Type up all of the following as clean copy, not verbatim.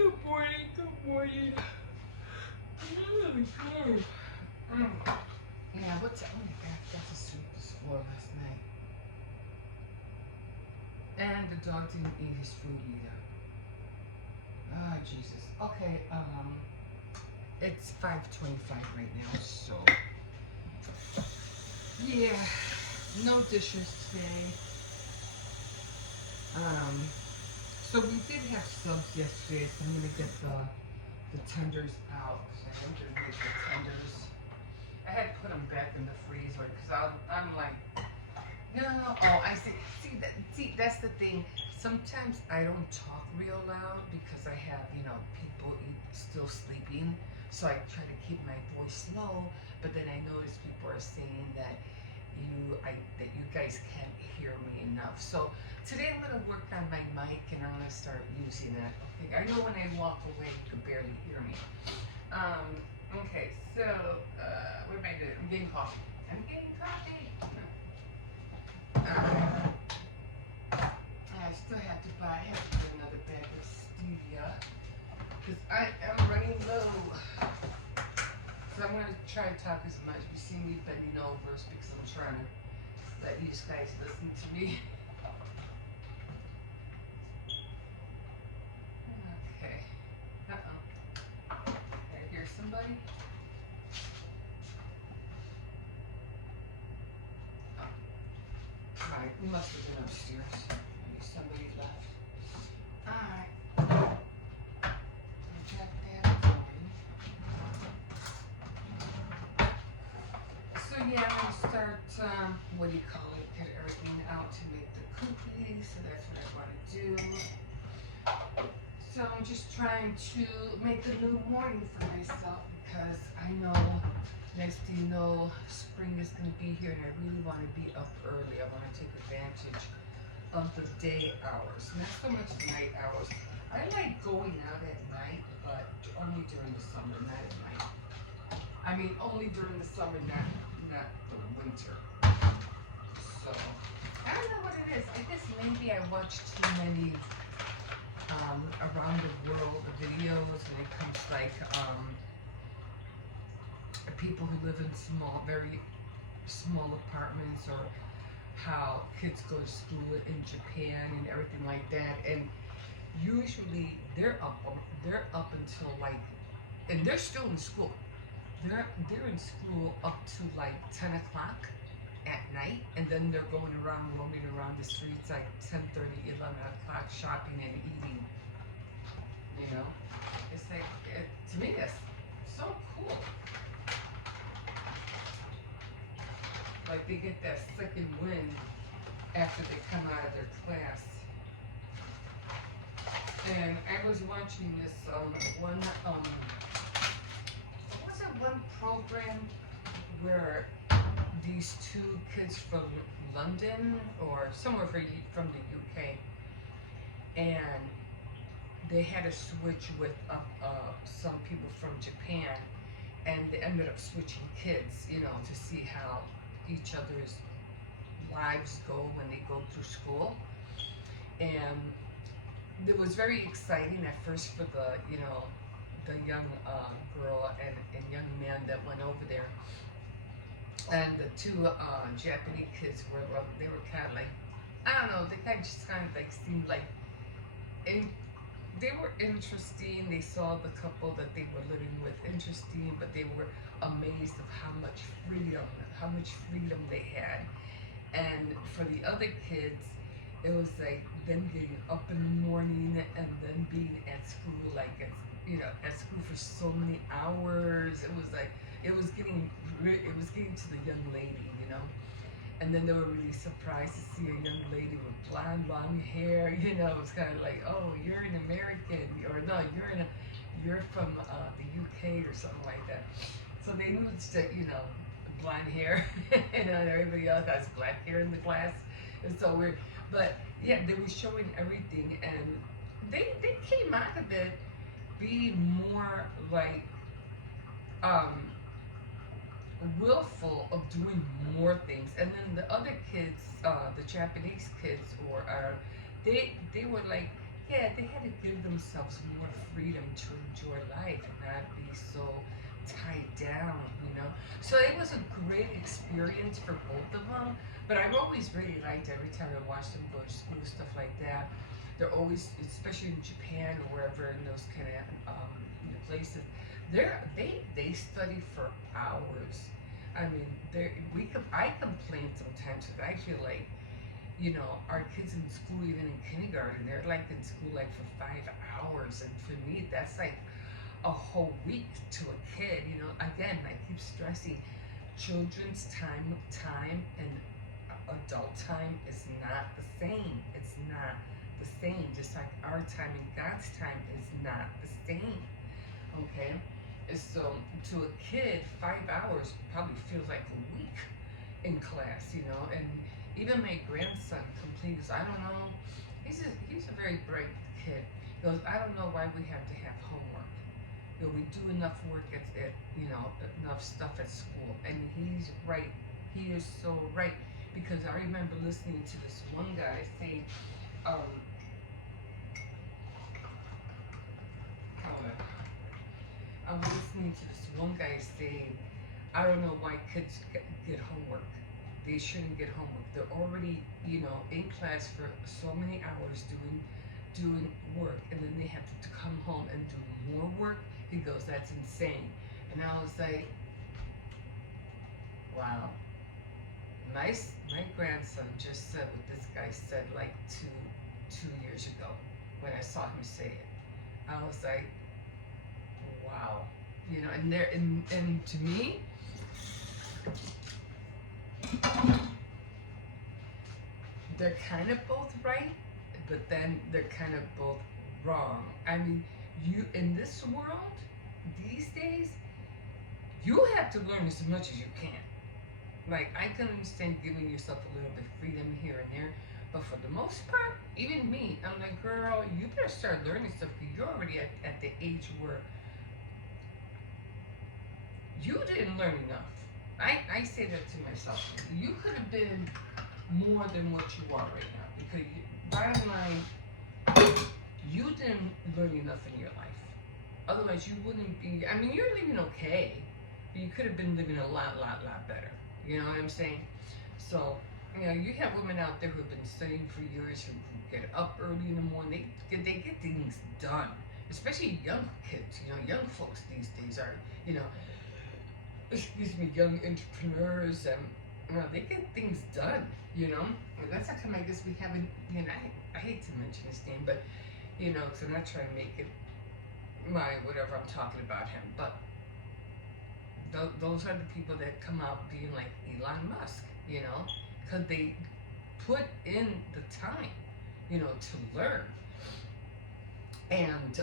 Good morning, good morning. Oh, good. Yeah, what's, oh my god, I got to sweep this floor last night. And the dog didn't eat his food either. Oh, Jesus. Okay, it's 5:25 right now, so yeah, no dishes today. So we did have subs yesterday, so I'm gonna get the tenders out. So I'm gonna make the tenders. I had to put them back in the freezer because I'm like, no. Oh, I see. See, that's the thing. Sometimes I don't talk real loud because I have, people still sleeping. So I try to keep my voice low. But then I notice people are saying that that you guys can't hear me enough. So today I'm gonna work on my mic and I'm gonna start using it. Okay. I know when I walk away you can barely hear me. Okay. So what am I doing? I'm getting coffee. I'm getting coffee. I still have to buy another bag of stevia because I am running low. So I'm gonna try to talk as much. You see me bending over because I'm trying to let you guys listen to me. Okay. I hear somebody. Right, we must have been upstairs. Maybe somebody left. Alright. Check that going. So yeah, I'm gonna start, what do you call it? Get everything out to make the cookies. So that's what I want to do. So I'm just trying to make a new morning for myself because I know next thing you know, spring is going to be here and I really want to be up early. I want to take advantage of the day hours, not so much the night hours. I like going out at night, but only during the summer, not at night. I mean, only during the summer, not the winter. So, I don't know what it is. I guess maybe I watch too many around the world videos when it comes like people who live in very small apartments or how kids go to school in Japan and everything like that, and usually they're up until like, and they're still in school. They're in school up to like 10 o'clock at night, and then they're going around, roaming around the streets like 10:30, 11 o'clock, shopping and eating. You know, it's like to me that's so cool. Like they get that second wind after they come out of their class. And I was watching this one what was it, one program where these two kids from London or somewhere from the UK, and they had to switch with some people from Japan, and they ended up switching kids, to see how each other's lives go when they go through school. And it was very exciting at first for the young girl and young man that went over there. And the two Japanese kids were kind of like, I don't know, they kind of like seemed like, and they were interesting. They saw the couple that they were living with interesting, but they were amazed of how much freedom they had. And for the other kids, it was like them getting up in the morning and then being at school at school for so many hours. It was like it was getting to the young lady. And then they were really surprised to see a young lady with blonde, long hair. It was kind of like, oh, you're an American, or no, you're from the UK or something like that. So they noticed that, blonde hair, and everybody else has black hair in the class. It's so weird. But yeah, they were showing everything, and they came out of it being more like willful of doing more things. And then the other kids, the Japanese kids, they were like, yeah, they had to give themselves more freedom to enjoy life and not be so tied down, you know. So it was a great experience for both of them. But I've always really liked every time I watch them go to school, stuff like that. They're always, especially in Japan or wherever in those kind of places, they study for hours. I mean, I complain sometimes because I feel like, you know, our kids in school, even in kindergarten, they're like in school like for 5 hours, and for me, that's like a whole week to a kid. You know, again, I keep stressing, children's time and adult time is not the same. It's not the same. Just like our time and God's time is not the same. Okay, and so to a kid, 5 hours probably feels like a week in class, you know. And even my grandson complains, I don't know, he's a very bright kid. He goes, I don't know why we have to have homework. You know, we do enough work at you know, enough stuff at school. And he's right. He is so right. Because I remember listening to this one guy say, um, I was listening to this one guy saying, I don't know why kids get homework. They shouldn't get homework. They're already, you know, in class for so many hours doing work, and then they have to come home and do more work. He goes, that's insane. And I was like, wow. My grandson just said what this guy said like two years ago when I saw him say it. I was like, wow. You know, and to me, they're kind of both right, but then they're kind of both wrong. I mean, you in this world these days, you have to learn as much as you can. Like, I can understand giving yourself a little bit of freedom here and there, but for the most part, even me, I'm like, girl, you better start learning stuff because you're already at the age where you didn't learn enough. I say that to myself. You could have been more than what you are right now because, bottom line, you didn't learn enough in your life. Otherwise, you wouldn't be. I mean, you're living okay, but you could have been living a lot better. You know what I'm saying? So, you know, you have women out there who have been studying for years who get up early in the morning. They get things done, especially young kids. You know, young folks these days are, you know, excuse me, young entrepreneurs, and you know, they get things done. You know, and that's how come I guess we haven't. You know, I hate to mention his name, but you know, because I'm not trying to make it my whatever I'm talking about him, but those are the people that come out being like Elon Musk, you know, because they put in the time, you know, to learn. And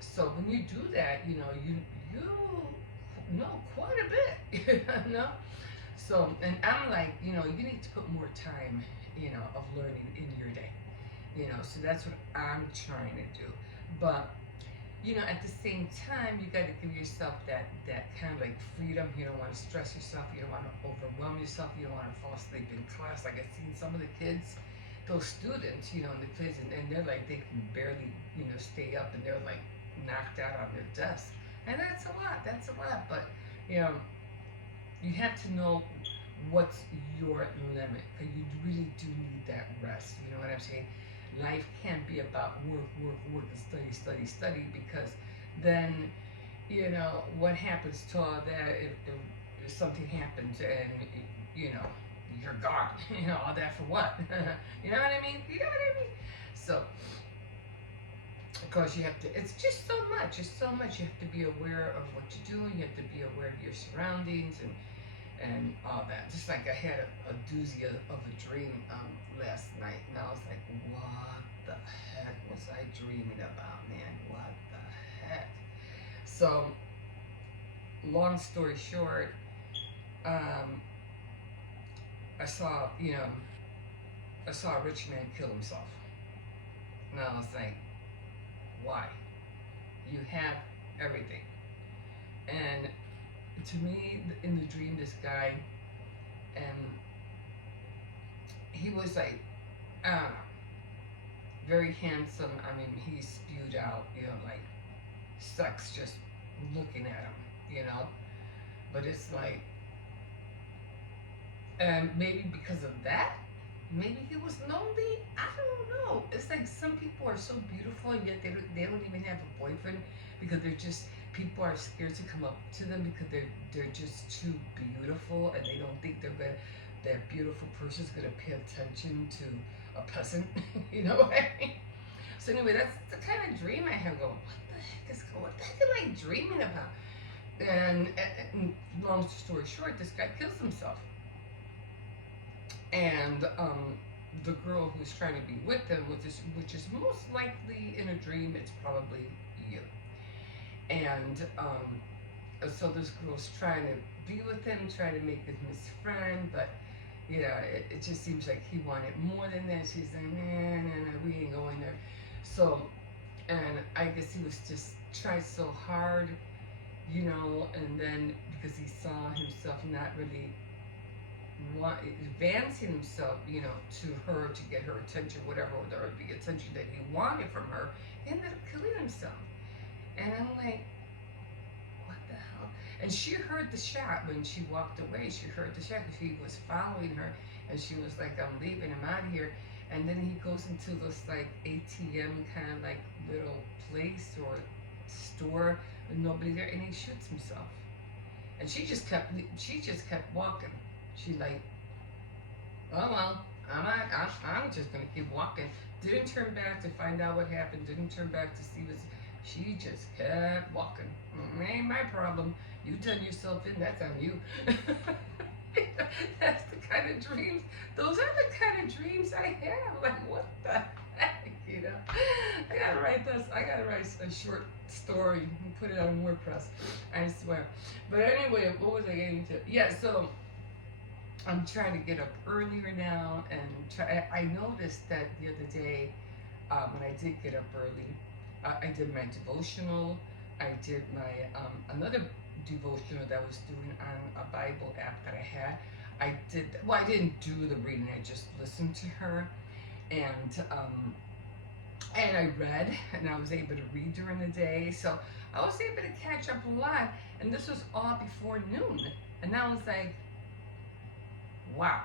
so when you do that, you know, you know quite a bit, you know. So, and I'm like, you know, you need to put more time, you know, of learning in your day, you know. So that's what I'm trying to do, but you know, at the same time, you got to give yourself that kind of like freedom. You don't want to stress yourself. You don't want to overwhelm yourself. You don't want to fall asleep in class. Like I've seen some of the kids, those students, you know, in the class, and they're like they can barely, you know, stay up, and they're like knocked out on their desk. And that's a lot. That's a lot. But you know, you have to know what's your limit, because you really do need that rest. You know what I'm saying? Life can't be about work, and study, because then, you know, what happens to all that if something happens and, you know, you're gone. You know, all that for what? You know what I mean? You know what I mean? So, of course, you have to, it's just so much. It's so much. You have to be aware of what you're doing. You have to be aware of your surroundings and all that. Just like I had a doozy of a dream last night, and I was like, what the heck was I dreaming about, man? What the heck? So, long story short, I saw, you know, I saw a rich man kill himself. And I was like, why? You have everything. And to me, in the dream, this guy, and he was like, I don't know, very handsome. I mean, he spewed out, you know, like sex just looking at him, you know. But it's like, and maybe because of that, maybe he was lonely. I don't know. It's like some people are so beautiful and yet they don't even have a boyfriend because they're just people are scared to come up to them because they're just too beautiful and they don't think that beautiful person's gonna pay attention to a peasant. You know what I mean? So anyway, that's the kind of dream I have going. What the heck am I dreaming about? And long story short, this guy kills himself. And the girl who's trying to be with him, which is most likely in a dream, it's probably you. And so this girl's trying to be with him, trying to make him his friend, but you know, it just seems like he wanted more than that. She's like, nah, we ain't going there. So, and I guess he was just tried so hard, you know, and then because he saw himself not really advancing himself, you know, to her to get her attention, whatever, or the attention that he wanted from her, he ended up killing himself. And I'm like, what the hell? And she heard the shot when she walked away. She heard the shot because he was following her, and she was like, I'm leaving, I'm out of here. And then he goes into this like ATM kind of like little place or store with nobody there, and he shoots himself. And she just kept walking. She like, oh well, I'm just gonna keep walking. Didn't turn back to find out what happened. Didn't turn back to see what. She just kept walking. Ain't my problem. You turn yourself in. That's on you. That's the kind of dreams. Those are the kind of dreams I have. Like what the heck, you know? I gotta write a short story and put it on WordPress. I swear. But anyway, what was I getting to? Yeah, so I'm trying to get up earlier now, and I noticed that the other day when I did get up early, I did my devotional. I did my another devotional that I was doing on a Bible app that I had. I didn't do the reading. I just listened to her, and I read, and I was able to read during the day. So I was able to catch up a lot, and this was all before noon. And I was like, wow,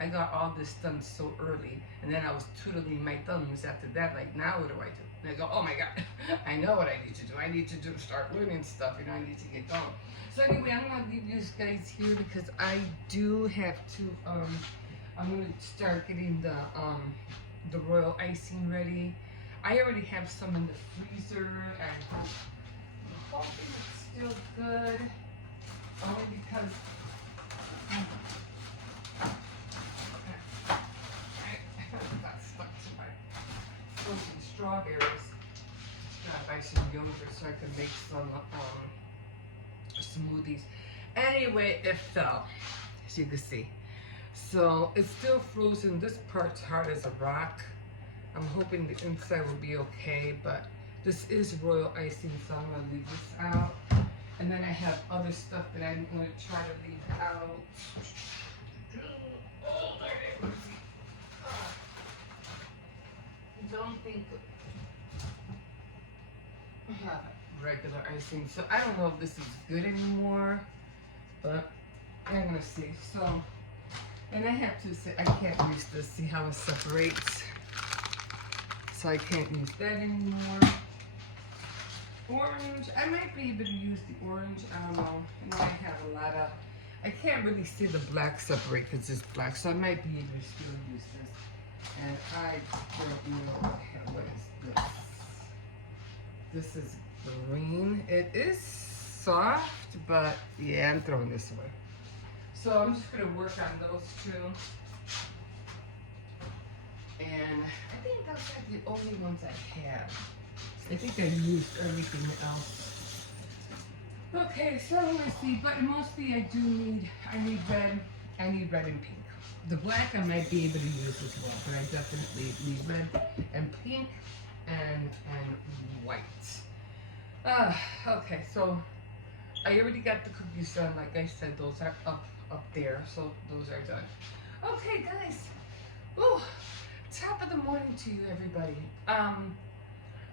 I got all this done so early. And then I was twiddling my thumbs after that, like, now what do I do? And I go, oh my God, I know what I need to do. I need to start learning stuff, you know, I need to get going. So anyway, I'm gonna leave you guys here because I do have to, I'm gonna start getting the royal icing ready. I already have some in the freezer. I'm hoping it's still good, only because I got stuck to my frozen strawberries. Gotta buy some yogurt so I can make some smoothies. Anyway, it fell, as you can see. So it's still frozen. This part's hard as a rock. I'm hoping the inside will be okay, but this is royal icing, so I'm gonna leave this out. And then I have other stuff that I'm gonna try to leave out. Don't think I have regular icing, so I don't know if this is good anymore, but I'm gonna see. So, and I have to say, I can't use this. See how it separates? So I can't use that anymore. Orange, I might be able to use the orange. I don't know. You know, I have a lot of. I can't really see the black separate because it's black, so I might be able to still use this. And I don't know what is this. This is green. It is soft, but yeah, I'm throwing this away. So I'm just gonna work on those two. And I think those are the only ones I have. I think I used everything else. Okay, so let's see. But mostly I need red. I need red and pink. The black I might be able to use as well, but I definitely need red and pink and white. Okay, so I already got the cookies done. Like I said, those are up there, so those are done. Okay, guys. Ooh, top of the morning to you, everybody.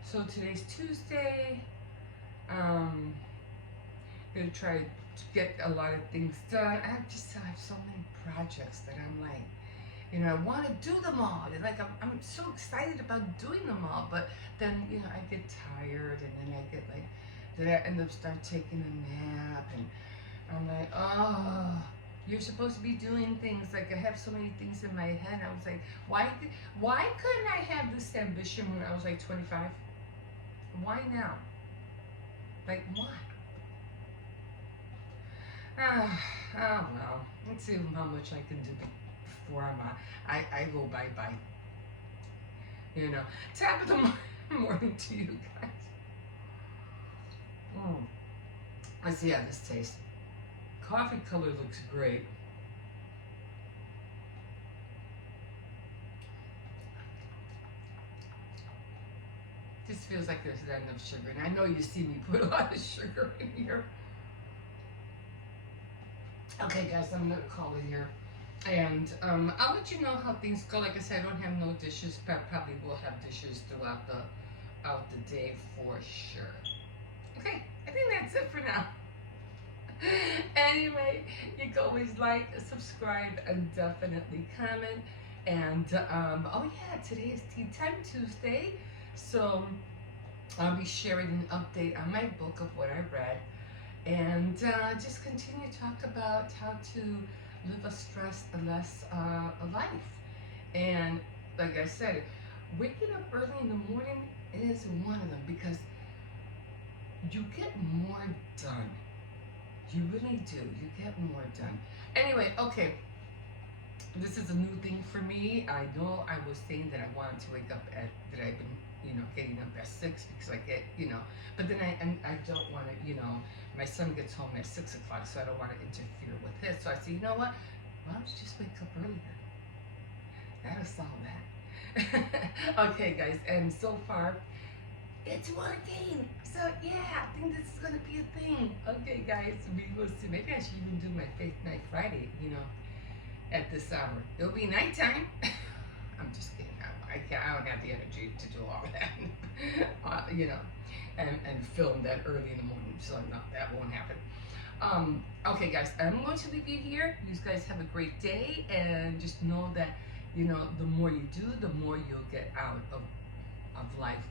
So today's Tuesday. Gonna try to get a lot of things done. I have so many projects that I'm like, I want to do them all. And like I'm so excited about doing them all, but then I get tired, and then I end up start taking a nap, and I'm like, oh, you're supposed to be doing things. Like I have so many things in my head. I was like, why couldn't I have this ambition when I was like 25? Why now? Like why? I don't know. Let's see how much I can do before I go bye-bye. Top of the morning to you guys. Let's see how this tastes. Coffee color looks great. This feels like there's not enough sugar. And I know you see me put a lot of sugar in here. Okay, guys, I'm gonna call it here, and I'll let you know how things go. Like I said, I don't have no dishes, but probably will have dishes throughout the day for sure. Okay, I think that's it for now. Anyway, you can always like, subscribe, and definitely comment. And oh yeah, today is Tea Time Tuesday, so I'll be sharing an update on my book of what I read. And just continue to talk about how to live a less life. And like I said, waking up early in the morning is one of them, because you get more done. You really do. You get more done. Anyway, okay. This is a new thing for me. I know I was saying that I wanted to wake up that I've been, getting up at 6 because I get, but then I don't want to, my son gets home at 6 o'clock, so I don't want to interfere with his. So I said, you know what? Why don't you just wake up earlier? That'll solve that. Okay, guys, and so far, it's working. So yeah, I think this is gonna be a thing. Okay, guys, we will see. Maybe I should even do my Faith Night Friday, at this hour. It'll be nighttime. I'm just kidding. I don't have the energy to do all that. And film that early in the morning. So no, that won't happen. Okay, guys, I'm going to leave you here. You guys have a great day, and just know that the more you do, the more you'll get out of life,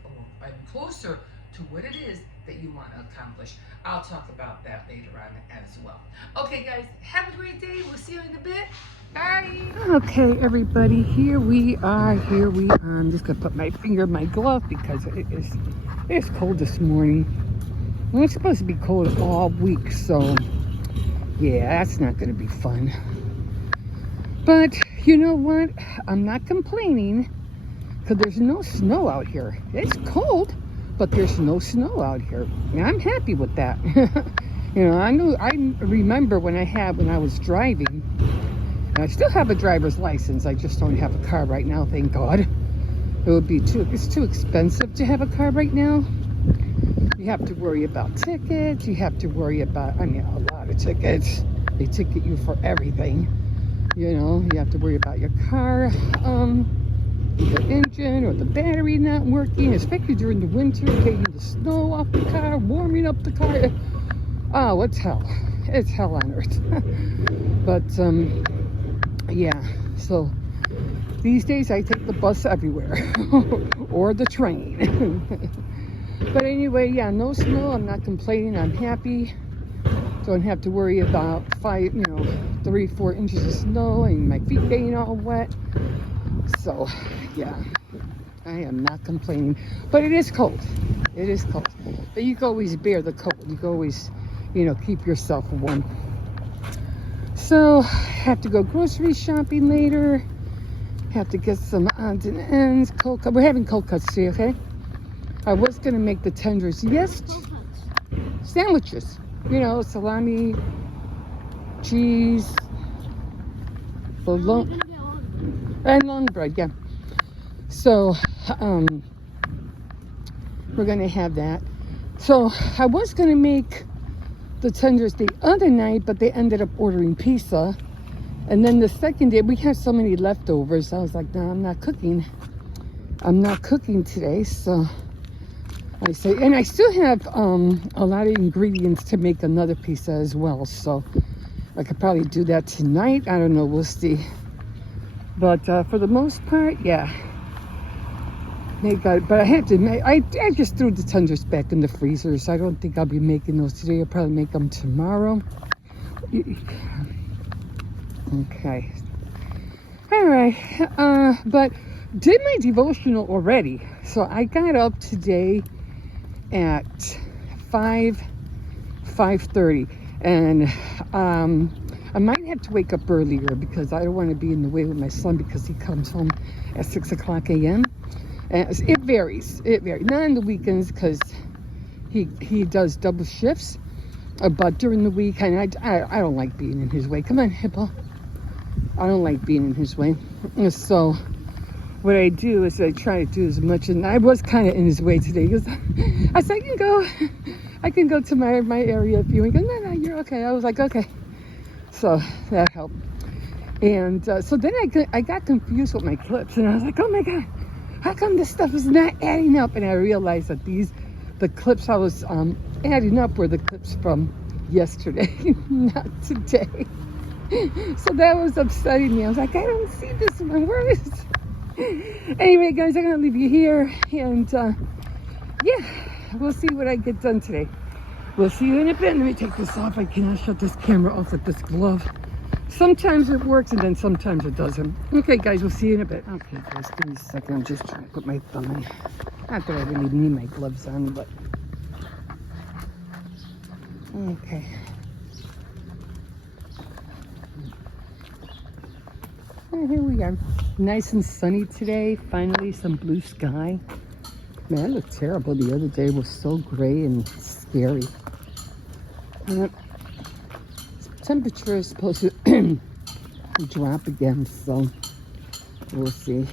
and closer to what it is that you want to accomplish. I'll talk about that later on as well. Okay, guys, have a great day. We'll see you in a bit. Bye. Okay, everybody, here we are. I'm just gonna put my finger in my glove because it's cold this morning. Well, it's supposed to be cold all week, so yeah, that's not gonna be fun. But you know what? I'm not complaining, because there's no snow out here. It's cold, but there's no snow out here. And I'm happy with that. I remember when I was driving. I still have a driver's license. I just don't have a car right now, thank God. It's too expensive to have a car right now. You have to worry about tickets. You have to worry about, a lot of tickets. They ticket you for everything. You have to worry about your car, the engine or the battery not working, especially during the winter, taking the snow off the car, warming up the car. Oh, it's hell. It's hell on earth. But, yeah, so these days I take the bus everywhere or the train. But anyway, yeah, no snow. I'm not complaining. I'm happy. Don't have to worry about 3-4 inches of snow and my feet getting all wet. So yeah, I am not complaining, but it is cold. It is cold, but you can always bear the cold. You can always, keep yourself warm. So have to go grocery shopping later. Have to get some odds and ends. Cold cut. We're having cold cuts today, okay? I was gonna make the tenders. Yes, sandwiches. Salami, cheese, bologna, and long bread. Yeah. So we're gonna have that. So I was gonna make the tenders the other night, but they ended up ordering pizza. And then the second day, we had so many leftovers. I was like, no, I'm not cooking. I'm not cooking today. So I say, and I still have a lot of ingredients to make another pizza as well. So I could probably do that tonight. I don't know. We'll see. But for the most part, yeah. But I had to make, I just threw the tenders back in the freezer, so I don't think I'll be making those today. I'll probably make them tomorrow. Okay. All right. But did my devotional already. So I got up today at 5:30, and I might have to wake up earlier because I don't want to be in the way with my son because he comes home at 6 o'clock a.m. And it varies. Not on the weekends because he does double shifts. But during the week, and I don't like being in his way. Come on, Hippo. I don't like being in his way. So what I do is I try to do as much. And I was kind of in his way today because I said, I can go to my area if you. He goes, no, you're okay. I was like, okay. So that helped. And so then I got confused with my clips. And I was like, oh my God. How come this stuff is not adding up? And I realized that the clips I was adding up were the clips from yesterday, not today. So that was upsetting me. I was like, I don't see this one. Where is it? Anyway, guys, I'm going to leave you here. And yeah, we'll see what I get done today. We'll see you in a bit. Let me take this off. I cannot shut this camera off with this glove. Sometimes it works and then sometimes it doesn't. Okay, guys, we'll see you in a bit. Okay, guys, give me a second. I'm just trying to put my thumb in. Not that I really need my gloves on, but... Okay. And here we are. Nice and sunny today. Finally, some blue sky. Man, it looked terrible the other day. It was so gray and scary. Temperature is supposed to drop again, so we'll see.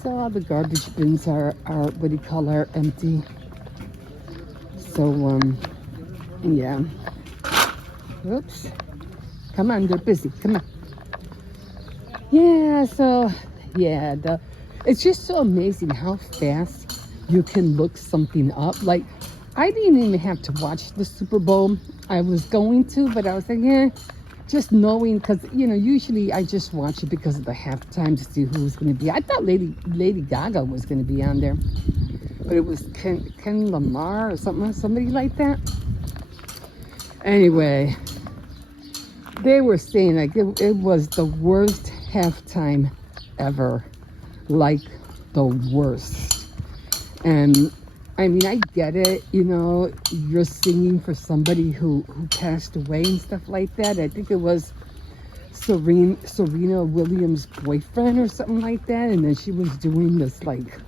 So all the garbage bins are empty. So yeah. Oops. Come on, they're busy. Come on. Yeah. So yeah, it's just so amazing how fast you can look something up. Like, I didn't even have to watch the Super Bowl. I was going to, but I was like, yeah, just knowing, because, usually I just watch it because of the halftime to see who was going to be. I thought Lady Gaga was going to be on there, but it was Ken Lamar or somebody like that. Anyway, they were saying like it was the worst halftime ever, like the worst. And I mean, I get it, you're singing for somebody who passed away and stuff like that. I think it was Serena Williams' boyfriend or something like that. And then she was doing this like,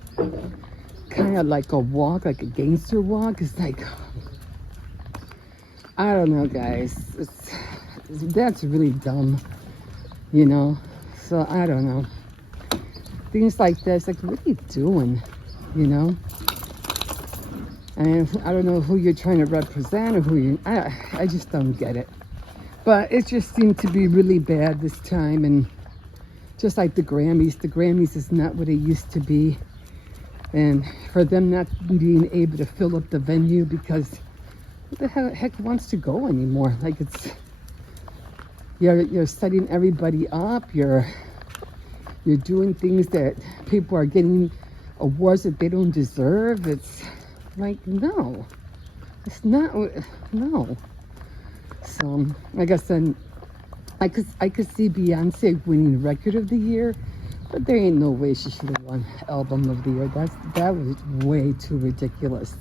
kind of like a walk, like a gangster walk. It's like, I don't know, guys. That's really dumb, So I don't know. Things like this, like, what are you doing? And I don't know who you're trying to represent or who I just don't get it. But it just seemed to be really bad this time. And just like the Grammys is not what it used to be. And for them not being able to fill up the venue because who the heck wants to go anymore? Like, you're setting everybody up. You're doing things that people are getting awards that they don't deserve. It's like, no, it's not. No. So like I said, I could see Beyonce winning Record of the Year, but there ain't no way she should have won Album of the Year. That was way too ridiculous.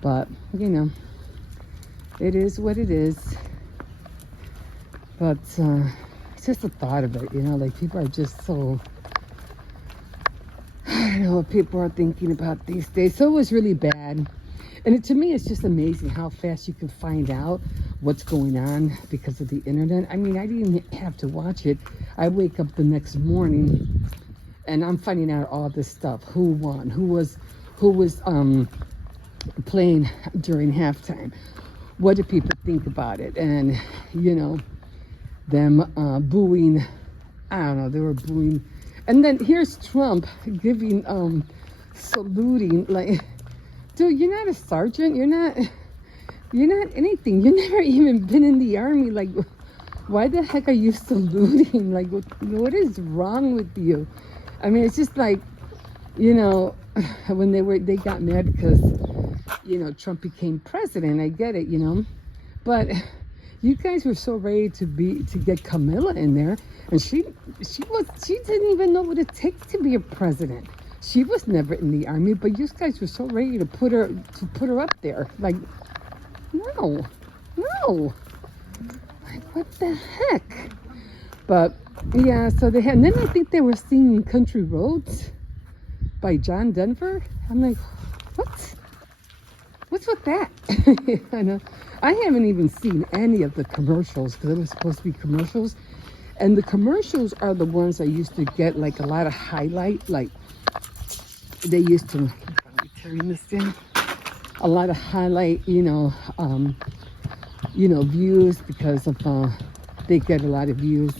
But it is what it is. But it's just the thought of it, like people are just so. I don't know what people are thinking about these days. So it was really bad. And to me, it's just amazing how fast you can find out what's going on because of the internet. I mean, I didn't have to watch it. I wake up the next morning and I'm finding out all this stuff. Who won? Who was playing during halftime? What do people think about it? And, them booing I don't know, they were booing. And then here's Trump giving, saluting, like, dude, you're not a sergeant, you're not anything, you've never even been in the army, like, why the heck are you saluting? Like, what is wrong with you? I mean, it's just like, you know, when they got mad because, you know, Trump became president. I get it, you know, but you guys were so ready to get Camilla in there, and she didn't even know what it takes to be a president. She was never in the army, but you guys were so ready to put her up there. Like, no, like, what the heck? But yeah, so they had, and then I think they were singing Country Roads by John Denver. I'm like, what? What's with that? I know. I haven't even seen any of the commercials because it was supposed to be commercials. And the commercials are the ones I used to get like a lot of highlight. Like they used to, let me turn this in, a lot of highlight, views because of, they get a lot of views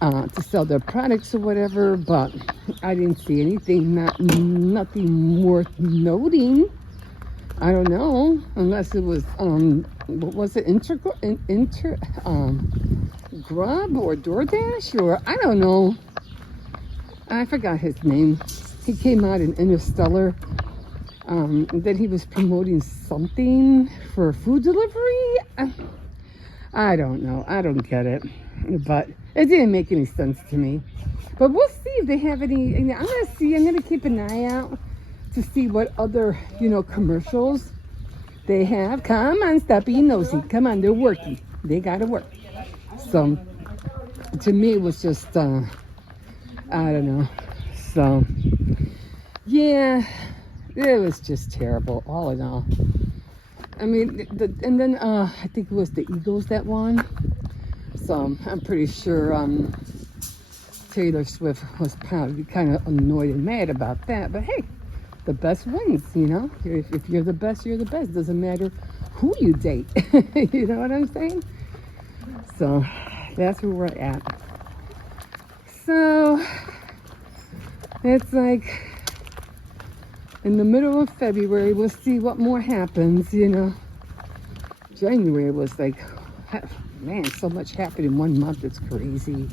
to sell their products or whatever. But I didn't see anything, nothing worth noting. I don't know, unless it was, what was it, Grub or DoorDash, or I don't know. I forgot his name. He came out in Interstellar, that he was promoting something for food delivery. I don't know. I don't get it, but it didn't make any sense to me. But we'll see if they have any. I'm gonna keep an eye out to see what other, commercials they have. Come on, stop being nosy. Come on, they're working. They gotta work. So, to me, it was just, I don't know. So, yeah, it was just terrible, all in all. I mean, and then I think it was the Eagles that won. So, I'm pretty sure Taylor Swift was probably kind of annoyed and mad about that. But hey, the best wins, If you're the best, you're the best. Doesn't matter who you date. You know what I'm saying? So that's where we're at. So it's like in the middle of February, we'll see what more happens, January was like, man, so much happened in 1 month. It's crazy.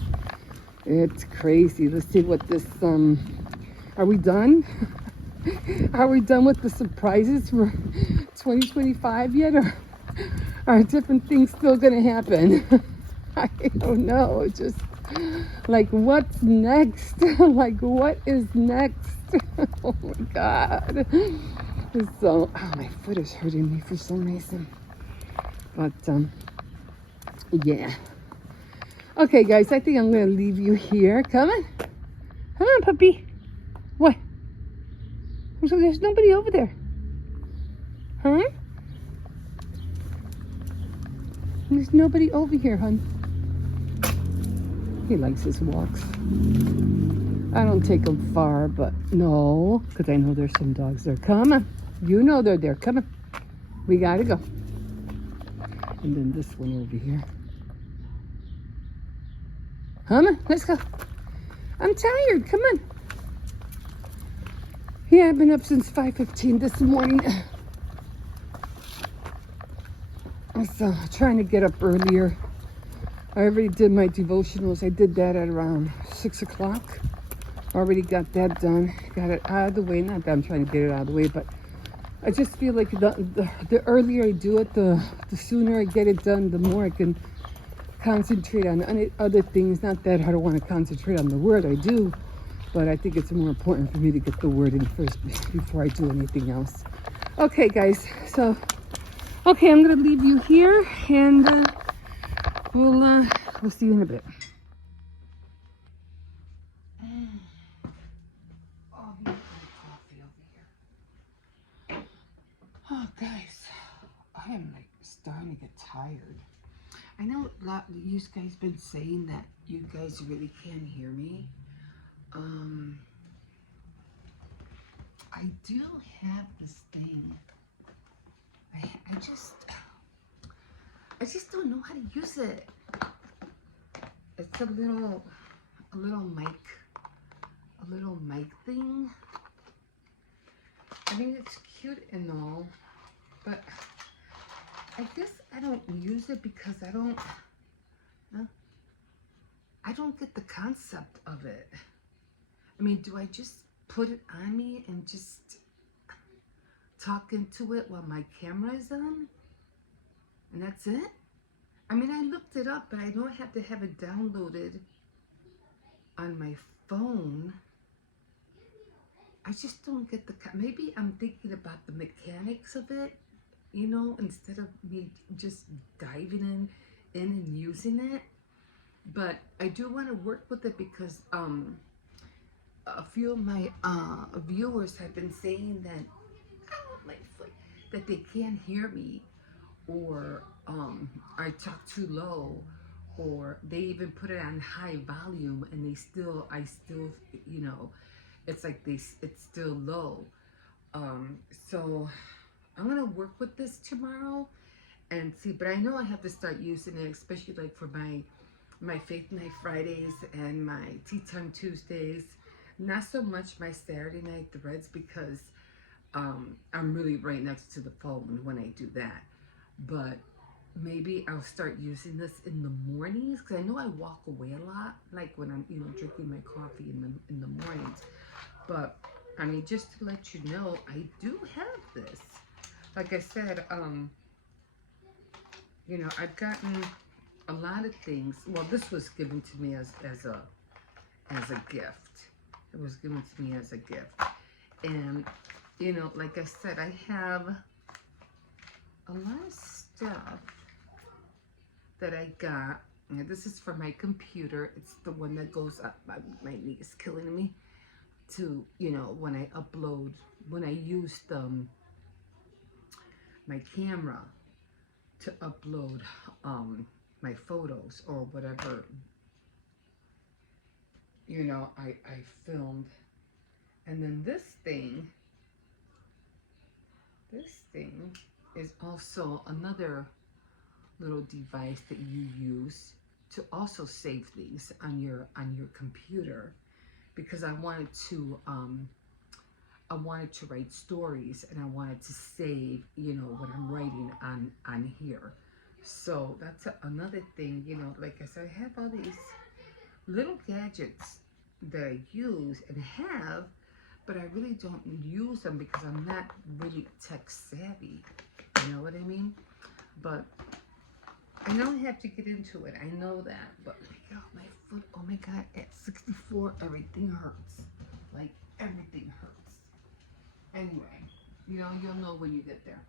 It's crazy. Let's see what this, are we done? Are we done with the surprises for 2025 yet? Or are different things still going to happen? I don't know. It's just like, what's next? Like, what is next? Oh my God. So, my foot is hurting me for some reason. But, yeah. Okay, guys, I think I'm going to leave you here. Come on. Come on, puppy. What? So there's nobody over there. Huh? There's nobody over here, hon. He likes his walks. I don't take him far, but no, because I know there's some dogs there. Come on. You know they're there. Come on. We gotta go. And then this one over here. Come on, let's go. I'm tired. Come on. Yeah, I've been up since 5:15 this morning. So, trying to get up earlier. I already did my devotionals. I did that at around 6 o'clock. Already got that done. Got it out of the way. Not that I'm trying to get it out of the way, but I just feel like the earlier I do it, the sooner I get it done, the more I can concentrate on other things. Not that I don't want to concentrate on the word, I do, but I think it's more important for me to get the word in first before I do anything else. Okay, guys, so okay, I'm gonna leave you here, and we'll see you in a bit. Oh, guys, I am like starting to get tired. I know a lot of you guys been saying that you guys really can't hear me. I do have this thing. I just don't know how to use it. It's a little, a little mic thing. I mean, it's cute and all, but I guess I don't use it because I don't get the concept of it. I mean, do I just put it on me and just talk into it while my camera is on? And that's it? I mean, I looked it up, but I don't have to have it downloaded on my phone. I just don't get the, maybe I'm thinking about the mechanics of it, you know, instead of me just diving in and using it. But I do want to work with it because a few of my viewers have been saying that my foot, that they can't hear me, or I talk too low, or they even put it on high volume and I still, you know, it's like it's still low. So I'm gonna work with this tomorrow and see, but I know I have to start using it, especially like for my Faith Night Fridays and my Tea Time Tuesdays. Not so much my Saturday night threads because I'm really right next to the phone when I do that. But maybe I'll start using this in the mornings because I know I walk away a lot, like when I'm, you know, drinking my coffee in the mornings. But I mean, just to let you know, I do have this. Like I said, you know, I've gotten a lot of things. Well, this was given to me as a gift. It was given to me as a gift. And, you know, like I said, I have a lot of stuff that I got. And this is for my computer. It's the one that goes up. My knee is killing me. To, you know, when I upload, when I use my camera to upload my photos or whatever, you know, I filmed. And then this thing is also another little device that you use to also save things on your computer, because I wanted to write stories and I wanted to save, you know, what I'm writing on here. So that's another thing, you know, like I said, I have all these little gadgets that I use and have, but I really don't use them because I'm not really tech savvy. You know what I mean? But I know I have to get into it. I know that. But oh, my foot, oh my God, at 64, everything hurts. Like, everything hurts. Anyway, you know, you'll know when you get there.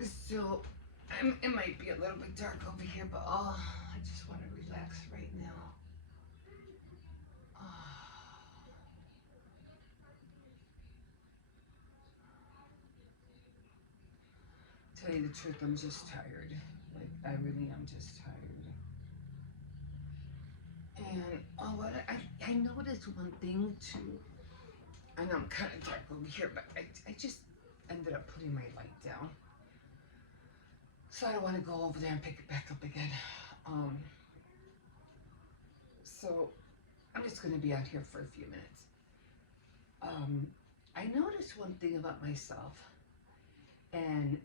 So, it might be a little bit dark over here, but oh, I just want to relax right now. Tell you the truth, I'm just tired. Like, I really am just tired. And oh, what I noticed one thing too. I know I'm kind of dark over here, but I just ended up putting my light down. So I don't want to go over there and pick it back up again. So I'm just going to be out here for a few minutes. I noticed one thing about myself, and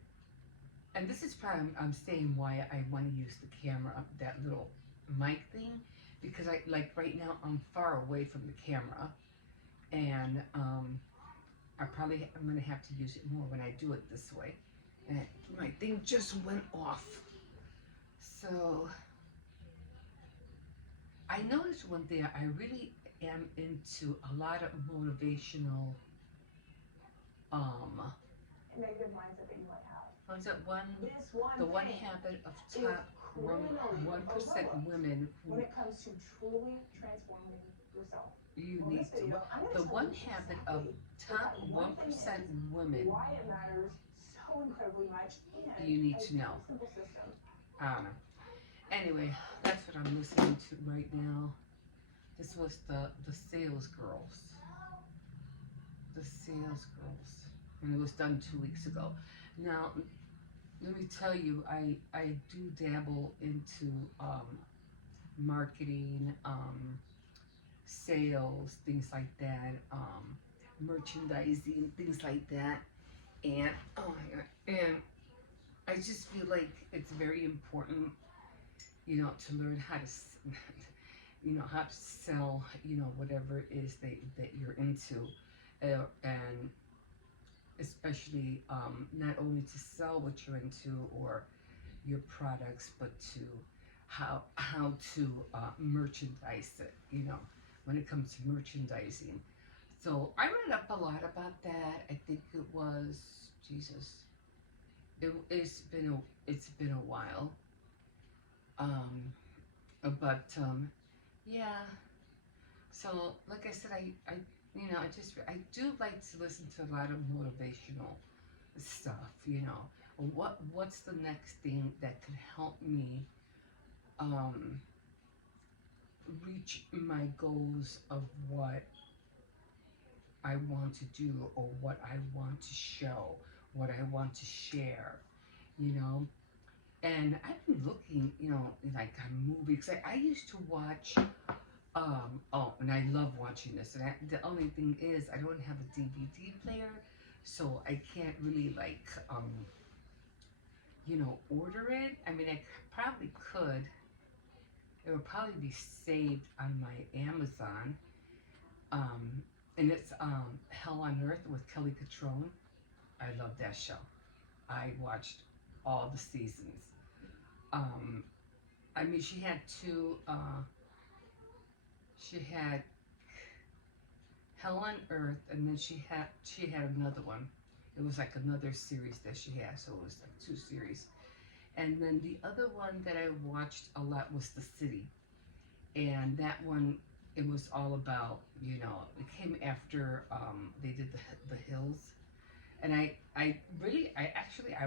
this is probably, I'm saying why I want to use the camera, that little mic thing, because I, like right now, I'm far away from the camera, and I'm going to have to use it more when I do it this way. And my thing just went off. So I noticed one thing, I really am into a lot of motivational, negative mindset that you might have. was it one, This one the one thing habit of is top criminally 1% women when who it comes to truly transforming yourself. you On need this to, video, I'm gonna the tell one you habit of exactly top what that 1% one thing women why it matters so incredibly much, and you need a to know. simple system. I don't know. Anyway, that's what I'm listening to right now. This was the Sales Girls. The Sales Girls. And it was done 2 weeks ago. Now, let me tell you, I do dabble into marketing, sales, things like that, merchandising, things like that. And oh my god, and I just feel like it's very important, to learn how to, how to sell, whatever it is that you're into, and especially not only to sell what you're into or your products, but to how to merchandise it. When it comes to merchandising. So I read up a lot about that. I think it was Jesus. It's been a while. Um, but yeah. So like I said, I do like to listen to a lot of motivational stuff. What's the next thing that could help me um, reach my goals of what I want to do or what I want to show, what I want to share, you know. And I've been looking, like on movies. Like I used to watch. And I love watching this. And the only thing is, I don't have a DVD player, so I can't really order it. I mean, I probably could. It would probably be saved on my Amazon. Um, and it's Hell on Earth with Kelly Catrone. I love that show. I watched all the seasons. Um, I mean, she had two. She had Hell on Earth, and then she had another one. It was like another series that she had, so it was like two series. And then the other one that I watched a lot was The City, and that one it was all about it came after they did the Hills, and I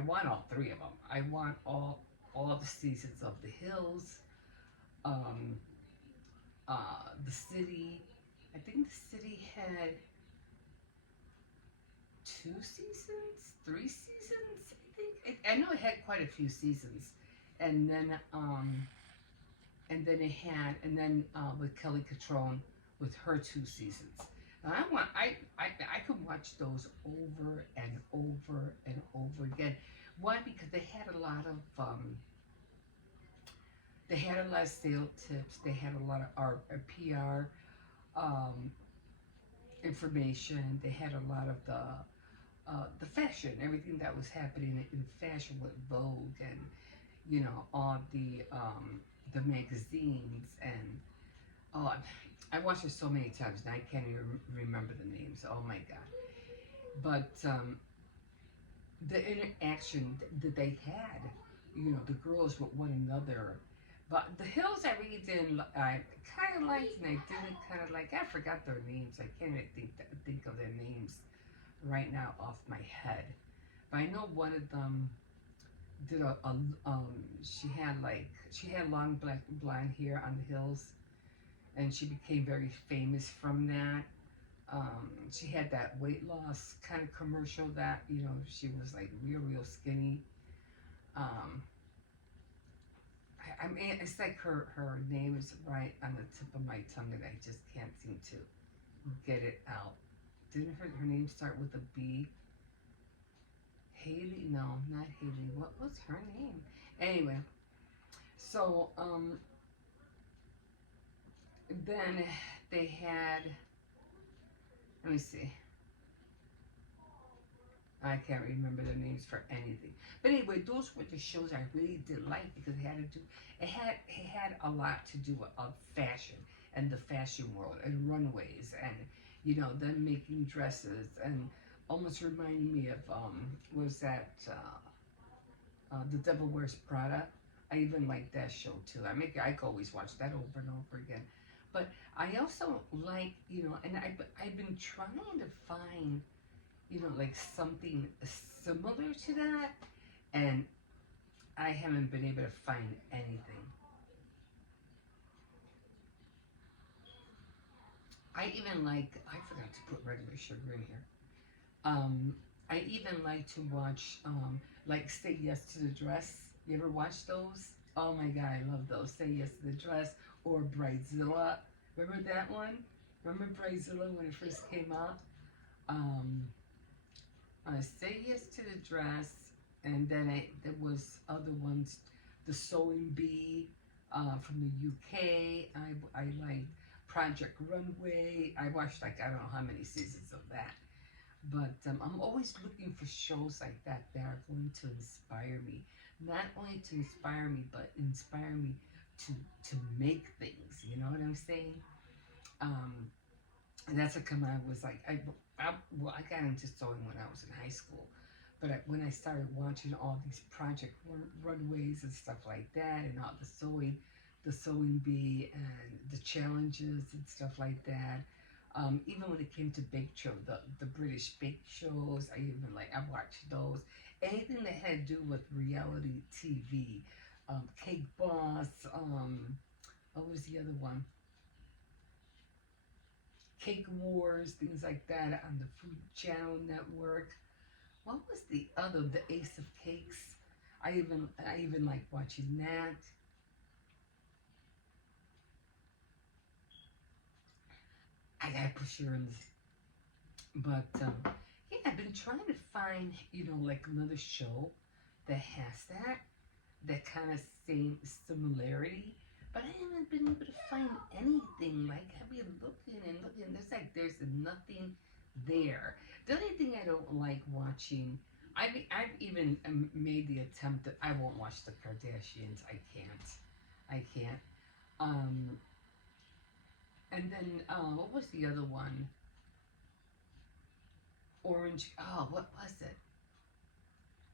want all three of them. I want all the seasons of the Hills, um, the City. I think the City had two seasons, three seasons. I know it had quite a few seasons, and then with Kelly Catrone with her two seasons. And I could watch those over and over and over again. Why? Because they had a lot of sales tips. They had a lot of our PR um, information. They had a lot of the fashion, everything that was happening in fashion with Vogue and all the magazines and oh, I watched it so many times and I can't even remember the names. Oh my god! But the interaction that they had, the girls with one another. But the Hills I really didn't. I kind of liked and I didn't kind of like. I forgot their names. I can't even think of their names right now off my head. But I know one of them did she had long black blonde hair on the Hills, and she became very famous from that. She had that weight loss kind of commercial that she was like real skinny. um, I mean, it's like her name is right on the tip of my tongue and I just can't seem to get it out. Didn't her name start with a B? Haley? No, not Haley. What was her name? Anyway, so then they had. Let me see. I can't remember their names for anything. But anyway, those were the shows I really did like because it had a lot to do with fashion and the fashion world and runways and them making dresses and almost reminding me of was that The Devil Wears Prada. I even like that show too. I could always watch that over and over again. But I also like and I've been trying to find like something similar to that, and I haven't been able to find anything. I forgot to put regular sugar in here. I even like to watch, like Say Yes to the Dress. You ever watch those? Oh my God, I love those. Say Yes to the Dress or Bridezilla. Remember that one? Remember Bridezilla when it first came out? Um, Say Yes to the Dress, and then there was other ones, The Sewing Bee from the UK. I liked Project Runway. I watched like I don't know how many seasons of that. But I'm always looking for shows like that are going to inspire me. Not only to inspire me, but inspire me to to make things. You know what I'm saying? Um, and that's what come I was like I got into sewing when I was in high school, but when I started watching all these runways and stuff like that, and all the sewing bee and the challenges and stuff like that. Even when it came to bake show, the British bake shows, I watched those. Anything that had to do with reality TV, Cake Boss. What was the other one? Cake Wars, things like that on the Food Channel Network. What was the other? The Ace of Cakes. I even like watching that. I gotta push her in, but yeah, I've been trying to find like another show that has that kind of same similarity. But I haven't been able to find anything. Like I've been looking and looking. There's nothing there. The only thing I don't like watching, I've even made the attempt that I won't watch the Kardashians. I can't. Um, and then what was the other one? Orange. Oh, what was it?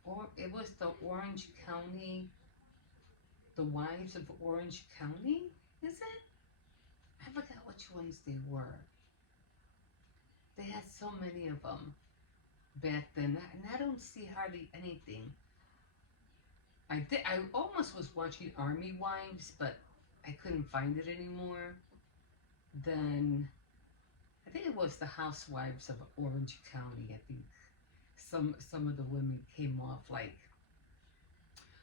Or it was the Orange County, the Wives of Orange County. Is it? I forgot which ones they were. They had so many of them back then, and I don't see hardly anything. I almost was watching Army Wives, but I couldn't find it anymore. Then I think it was the Housewives of Orange County. I think some of the women came off like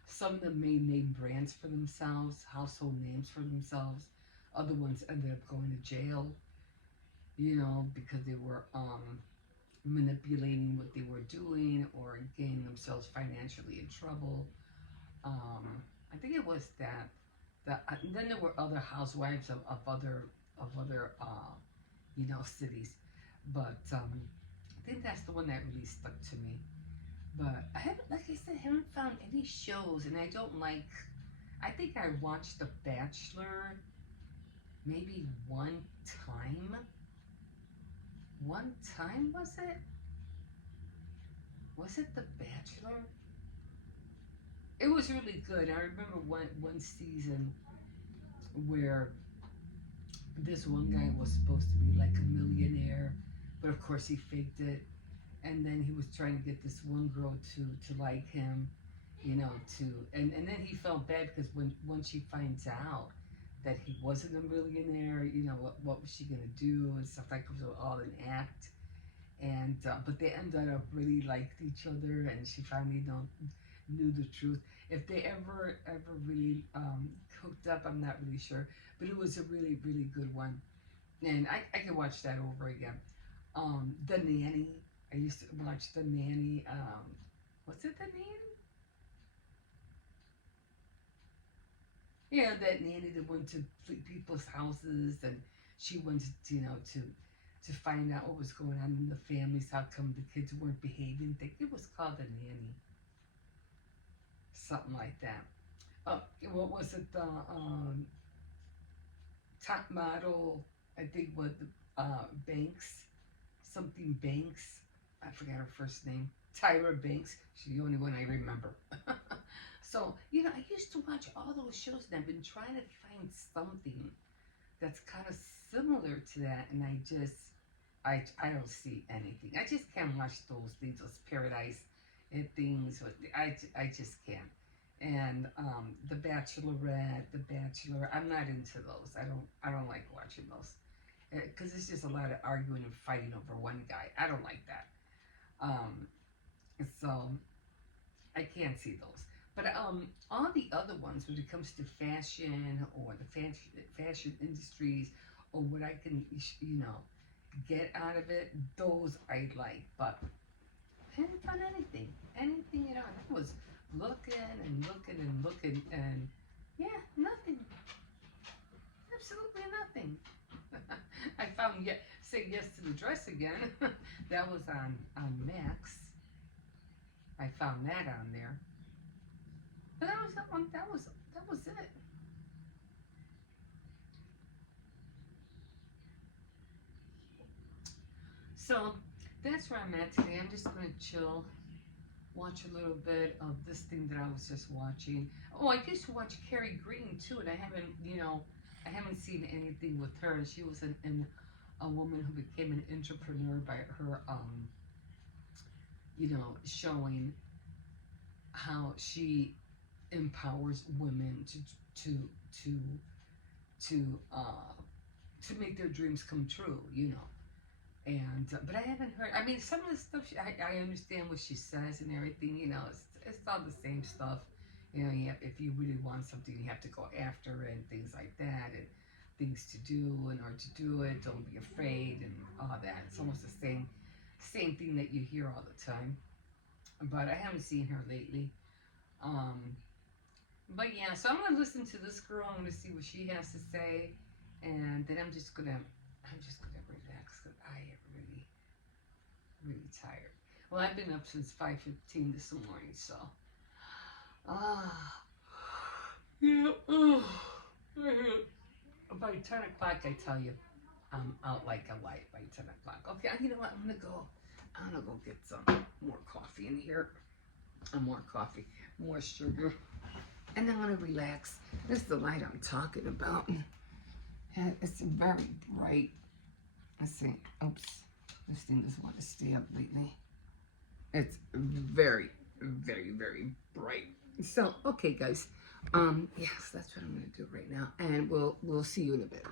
some of them made name brands for themselves, household names for themselves. Other ones ended up going to jail, because they were manipulating what they were doing or getting themselves financially in trouble. I think it was that. Then there were other housewives of other cities, but I think that's the one that really stuck to me. But I haven't, like I said, haven't found any shows, and I don't like. I think I watched The Bachelor maybe one time. One time was it? Was it The Bachelor? It was really good. I remember one season where this one guy was supposed to be like a millionaire, but of course he faked it. And then he was trying to get this one girl to like him, to and then he felt bad because once she finds out that he wasn't a millionaire, what was she gonna do and stuff like it was all an act. And but they ended up really liked each other, and she finally knew the truth. If they ever really hooked up, I'm not really sure, but it was a really really good one, and I could watch that over again. The Nanny. I used to watch The Nanny. What's it, The Nanny? Yeah, that nanny that went to people's houses, and she wanted, to find out what was going on in the families. How come the kids weren't behaving? I think it was called The Nanny, something like that. What was it? The top model. I think what Banks, something Banks. I forgot her first name. Tyra Banks. She's the only one I remember. So, I used to watch all those shows, and I've been trying to find something that's kind of similar to that, and I don't see anything. I just can't watch those things, those Paradise and things. I just can't. And The Bachelorette, The Bachelor. I'm not into those. I don't like watching those because it's just a lot of arguing and fighting over one guy. I don't like that. Um, so I can't see those. But all the other ones, when it comes to fashion or the fashion industries, or what I can, get out of it, those I like. But I hadn't found anything, I was looking and looking and looking, and yeah, nothing, absolutely nothing. I found Say Yes to the Dress again. That was on Max. I found that on there. But that was that one. That was it. So that's where I'm at today. I'm just gonna chill, watch a little bit of this thing that I was just watching. Oh, I used to watch Carrie Green too, and I haven't seen anything with her. She was a woman who became an entrepreneur by her, showing how she empowers women to to to uh to make their dreams come true. And but I haven't heard. I mean, some of the stuff I understand what she says and everything. It's all the same stuff. If you really want something, you have to go after it and things like that, and things to do in order to do it. Don't be afraid and all that. It's almost the same thing that you hear all the time. But I haven't seen her lately. Um, but yeah, so I'm gonna listen to this girl. I'm gonna see what she has to say, and then I'm just gonna relax because I am really, really tired. Well, I've been up since 5:15 this morning, so ah, yeah. By 10 o'clock, I tell you, I'm out like a light by 10 o'clock. Okay, you know what? I'm gonna go get some more coffee in here. More coffee, more sugar, and I'm gonna relax. This is the light I'm talking about. And it's very bright. Let's see. Oops. This thing doesn't want to stay up lately. It's very, very, very bright. So, okay, guys. Yes, that's what I'm gonna do right now, and we'll see you in a bit.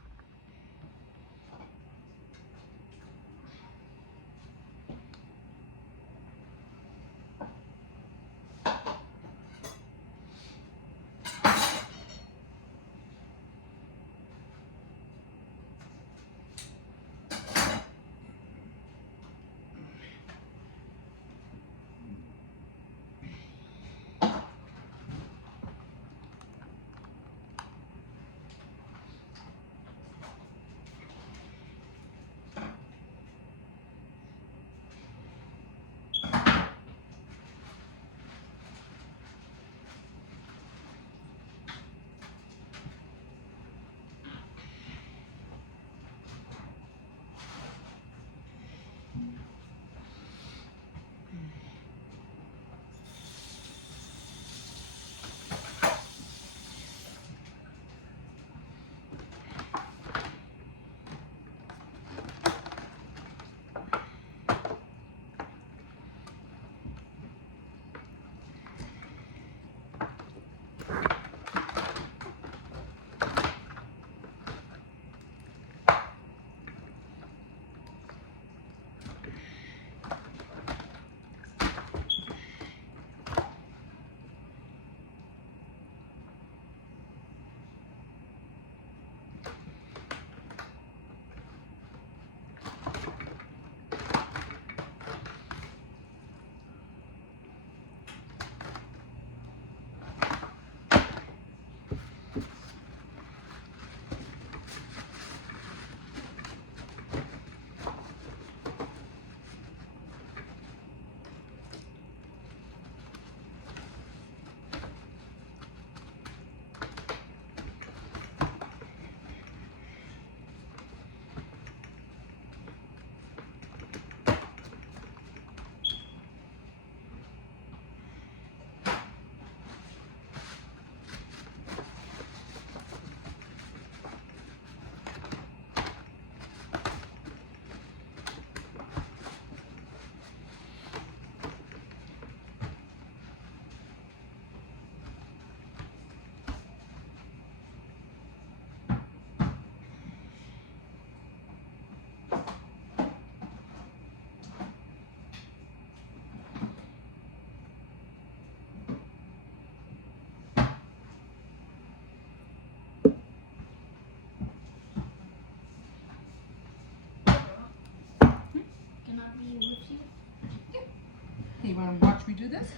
You want to watch me do this?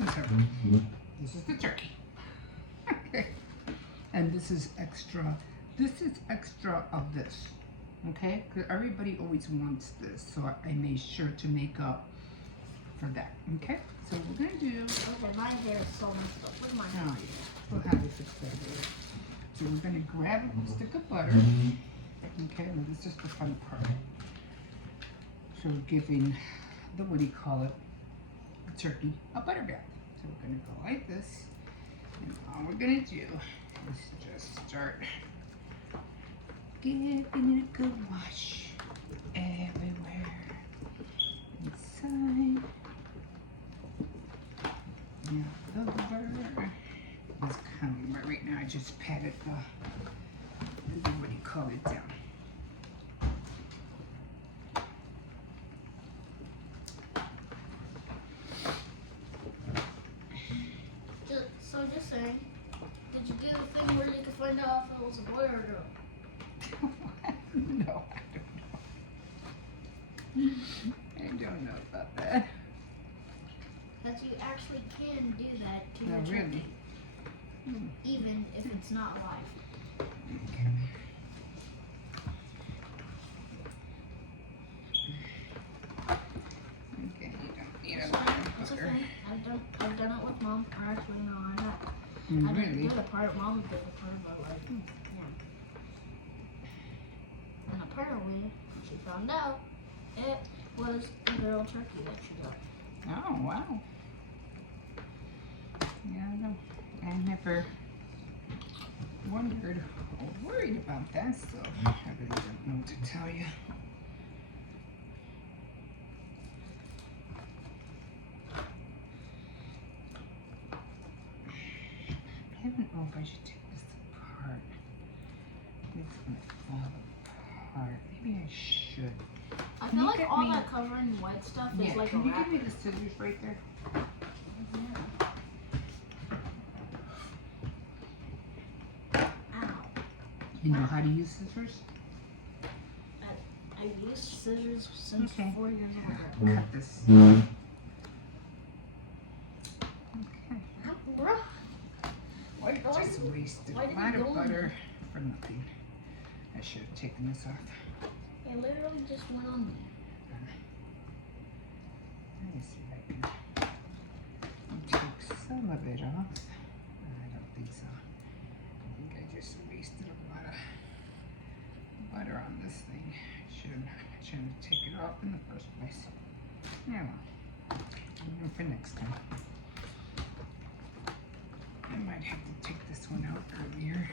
Okay. This is the turkey. Okay. And this is extra. This is extra of this. Okay? Because everybody always wants this. So I made sure to make up for that. Okay? So we're going to do. Okay, my hair is so messed up. Look at my hair. Oh, yeah. We'll have to fix that later. So we're going to grab a stick of butter. Okay? And this is the fun part. So we're giving the, what do you call it? The turkey a butter bath. So we're going to go like this. And all we're going to do is just start giving it a good wash everywhere. Inside. Now over. It's coming right now. I just patted the, what do you call it, down. Just saying, did you do the thing where you could find out if it was a boy or a girl? No, I don't know. I don't know about that. Because you actually can do that to No, your really? turkey, even if it's not live. Okay. Okay, you don't need a lot of It's butter. okay. I've done it with mom. Or actually, no, I not. I didn't Really? do the part. Mom did the part, but like, yeah. And apparently, she found out it was a girl turkey that she got. Oh, wow. Yeah, I know. I never wondered or worried about that, so I really don't know what to tell you. I don't know if I should take this apart. It's gonna fall apart. Maybe I should. I Can feel you like get all me- that covering white stuff Yeah, is like a can you give wrap. me the scissors right there? Ow. You know how to use scissors? I've used scissors since Okay. 4 years old. Cut this. Okay. Why I just wasted why a did lot it of go in butter for nothing. I should have taken this off. It literally just went on me. Let me see if I can take some of it off. I don't think so. I think I just wasted a lot of butter on this thing. I shouldn't have taken it off in the first place. Yeah, well, for next time. I might have to take this one out earlier.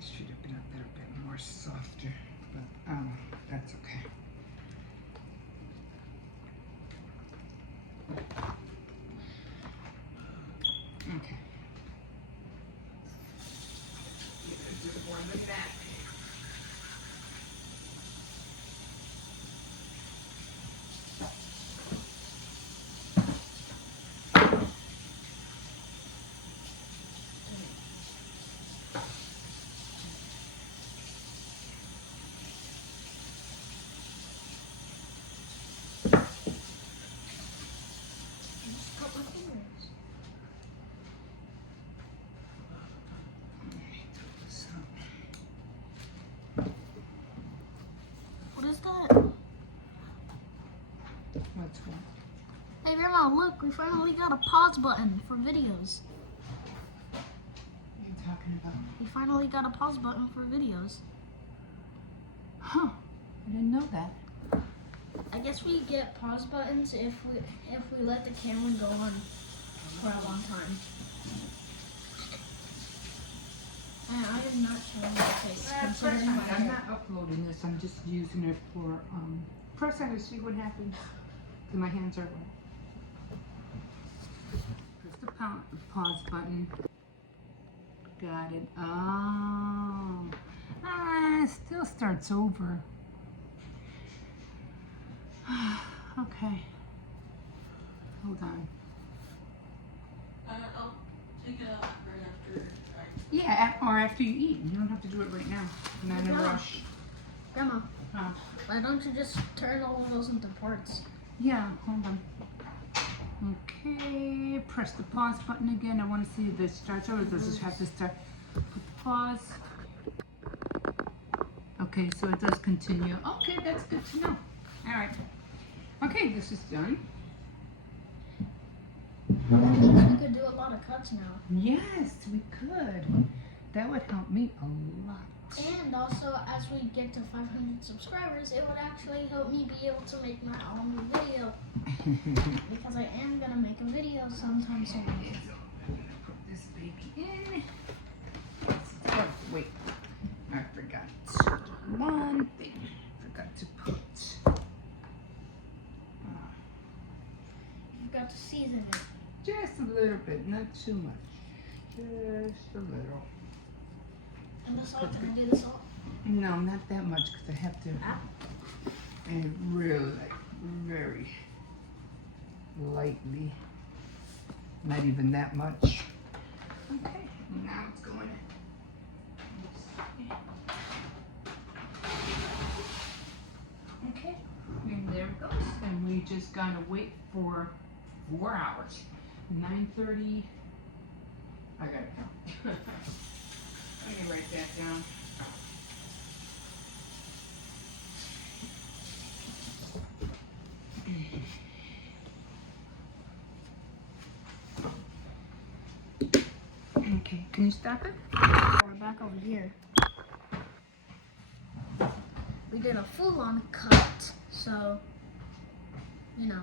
Should have been a little bit more softer, but that's okay. Okay. You could do more than that. Just cut my fingers. So, What is that? what's what? Hey Grandma, look, we finally got a pause button for videos. What are you talking about? We finally got a pause button for videos. Huh. I didn't know that. I guess we get pause buttons if we let the camera go on for a long time. And I am not showing my face, considering my I'm hair. not uploading this. I'm just using it for press on to see what happens. 'Cause my hands are wet. Press the pause button. got it. Oh. It still starts over. Okay. Hold on. I'll take it out right after. Yeah, or after you eat. You don't have to do it right now. Not in a No. rush. Grandma, Huh. why don't you just turn all of those into parts? Yeah, hold on. Okay, press the pause button again. I want to see if this starts over. Does this have to start? Put the pause. Okay, so it does continue. Okay, that's good to know. All right. Okay, this is done. That means we could do a lot of cuts now. Yes, we could. That would help me a lot. And also, as we get to 500 subscribers, it would actually help me be able to make my own video. Because I am going to make a video sometime soon. Put this baby in. Oh, wait, I forgot one thing. Forgot to put. You've got to season it. Just a little bit, not too much. Just a little. And the salt, can I do the salt? No, not that much because I have to. And really, like, very lightly. Not even that much. Okay, now it's going in. Okay, and there it goes. And we just gotta wait for 4 hours. 9:30. I gotta count. Let me write that down. Okay, can you stop it? We're back over here. We did a full-on cut, so, you know.